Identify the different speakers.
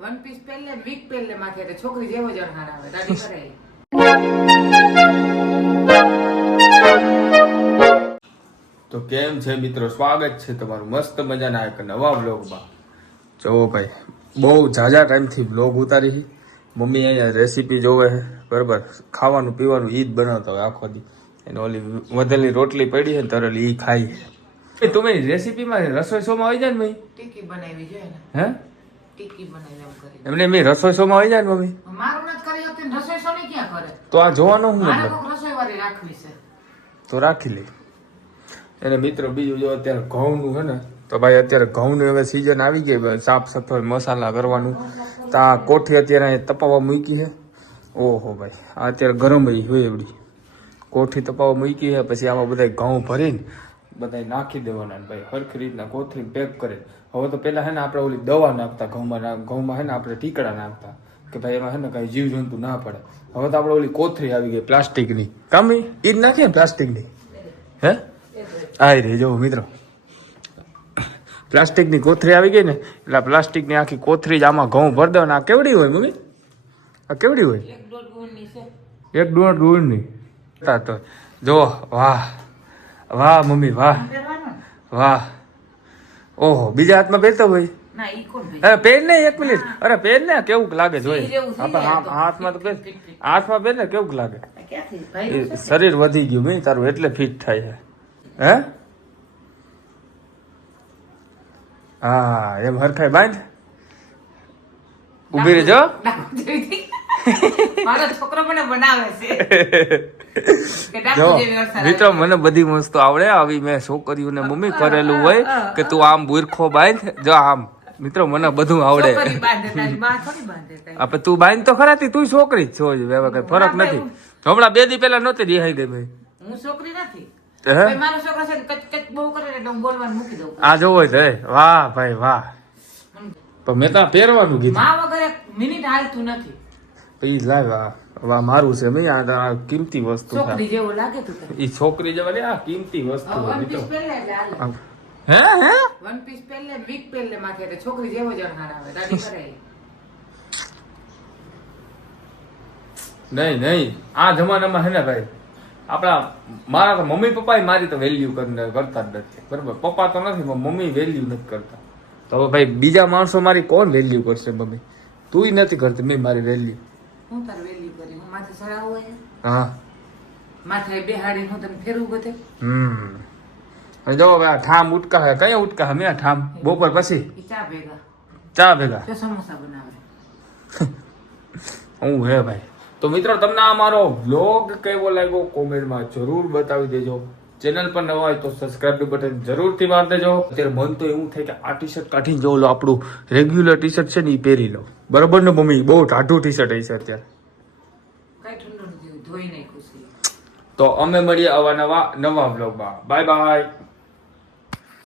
Speaker 1: One piece પહેલે week પહેલે માથે એટલે છોકરી જેવો જ અણહાર આવે દાઢી કરે
Speaker 2: તો કેમ છે મિત્રો? સ્વાગત છે તમારું મસ્ત મજાના એક નવા બ્લોગમાં જો ભાઈ બહુ ઝાઝા ટાઈમથી બ્લોગ ઉતારી છે. મમ્મી અહીંયા રેસીપી જોવે છે બરાબર? ખાવાનું પીવાનું એ જ બનાવતા હોય આખો દી. એને ઓલી વધેલી રોટલી પડી છે તરલી એ ખાઈ એ તમે રેસીપીમાં રસોઈ શોમાં આવી જાય ને ભાઈ
Speaker 1: ટીકી બનાવી જોઈએ ને
Speaker 2: હે?
Speaker 1: ટીકી બનાવી એમ કરી.
Speaker 2: એમને મેં રસોઈ શોમાં આવી જાય ને મમ્મી
Speaker 1: મારું નથી કરી શકતી ને રસોઈ સોની ક્યાં કરે?
Speaker 2: તો આ જોવાનો હું મતલબ
Speaker 1: રસોઈ વાળી રાખવી છે.
Speaker 2: તો રાખી લે. એને મિત્રો બીજું જો અત્યારે ઘઉંનું છે ને તો ભાઈ અત્યારે ઘઉંની હવે સિઝન આવી ગઈ સાફ સફાઈ મસાલા કરવાનું. તો આ કોઠી અત્યારે તપાવવા મૂકી છે. ઓહો ભાઈ આ અત્યારે ગરમ રહી હોય એવડી. કોઠી તપાવવા મૂકી છે પછી આમાં બધા ઘઉં ભરીને બધા નાખી દેવાના ભાઈ સરખી રીતના કોથળી પેક કરે. હવે તો પેલા હે ને આપણે ઓલી દવા નાખતા ઘઉંમાં ઘઉંમાં હે ને આપણે ટીકડા નાખતા કે ભાઈ એમાં હે ને કઈ જીવજંતુ ના પડે. હવે તો આપણે ઓલી કોથળી આવી ગઈ પ્લાસ્ટિકની. કામી એ જ નાખીએ પ્લાસ્ટિકની? હે? આ રે જો મિત્રો. પ્લાસ્ટિકની કોથળી આવી ગઈ ને એટલે પ્લાસ્ટિકની આખી કોથળી જ આમાં ઘઉં ભર દો આ કેવડી હોય મમ્મી? આ કેવડી હોય?
Speaker 1: એક દોઢ ગુણની
Speaker 2: જો વાહ. વાહ મમ્મી વાહ. વાહ. ઓહો બીજા હાથમાં પહેરતો ભાઈ અરે પેન ને એક મિનિટ. અરે પહેર ને કેવું લાગે જોઈ. આપણે હાથ- હાથમાં તો પહેર. હાથમાં પહેર ને કેવું લાગે? શરીર વધી ગયું મેં તારું એટલે ફિટ થાય છે. હે? હા એમ હરખાઈ બાંધ. ઊભી રહેજો.
Speaker 1: મારો છોકરો મને બનાવે છે.
Speaker 2: મિત્રો મને બધી વસ્તુ આવડે. આવી મેં છોકરીઓને મમ્મી કરેલું હોય કે તું આમ બુરખો બાંધ જો આમ. મિત્રો મને બધું આવડે. આપણે તું બાંધ તો ખરાતી તું છોકરી જ છો જ. કઈ ફરક નથી. હમણાં બે દી પેલા નહોતી રિહાઈ ગઈ ભાઈ
Speaker 1: હું છોકરી નથી.
Speaker 2: આ જોવો છે વાહ ભાઈ વાહ. પણ મેં તો પહેરવાનું કીધું.
Speaker 1: વગર મિનિટ હાલતું નથી.
Speaker 2: પછી લાવ્યા આ વાહ મારું છે મેં આ આ કિંમતી વસ્તુ છે.
Speaker 1: છોકરી જેવું લાગે તું
Speaker 2: ઈ છોકરી જવા લે આ કિંમતી વસ્તુ. હે હે?
Speaker 1: વન પીસ પહેલે વીક પહેલે માથે એટલે છોકરી જેવો જ આવે. દાઢી કરે
Speaker 2: નહીં નહીં. આ જમાનામાં હે ને ભાઈ આપણા મારા તો મમ્મી પપ્પા મારી તો વેલ્યુ કરતા જ નથી. બરાબર? પપ્પા તો નથી પણ મમ્મી વેલ્યુ નથી કરતા. તો ભાઈ બીજા માણસો મારી કોણ વેલ્યુ કરશે મમ્મી? તું નથી કરતી મેં મારી વેલ્યુ
Speaker 1: હું તાર વેલી કરી હું માથે ચડાવું હોય
Speaker 2: હા.
Speaker 1: માથે બેહાડી હું તને ફેરવું બધે.
Speaker 2: હમ. હવે જો હવે આ ઠામ ઉટકા હે. કયા ઉટકા હે? મેં ઠામ. બપોર પછી?
Speaker 1: ચા ભેગા.
Speaker 2: ચા ભેગા?
Speaker 1: તો સમોસા બનાવે.
Speaker 2: હું હે ભાઈ. તો મિત્રો તમને આ મારો બ્લોગ કેવો લાગ્યો? કોમેન્ટમાં જરૂર બતાવી દેજો. ચેનલ પર નવા હોય તો સબસ્ક્રાઇબ બટન જરૂરથી મારી દેજો. અત્યારે મન તો એવું થાય કે આ ટી શર્ટ કાઢીને જો લો આપણું રેગ્યુલર ટી શર્ટ છે ને એ પહેરી લો બરોબર ને મમ્મી? બહુ ટાઢું ટી શર્ટ છે. અત્યારે તો અમે મળીએ આવા નવા નવા બ્લોગમાં બાય બાય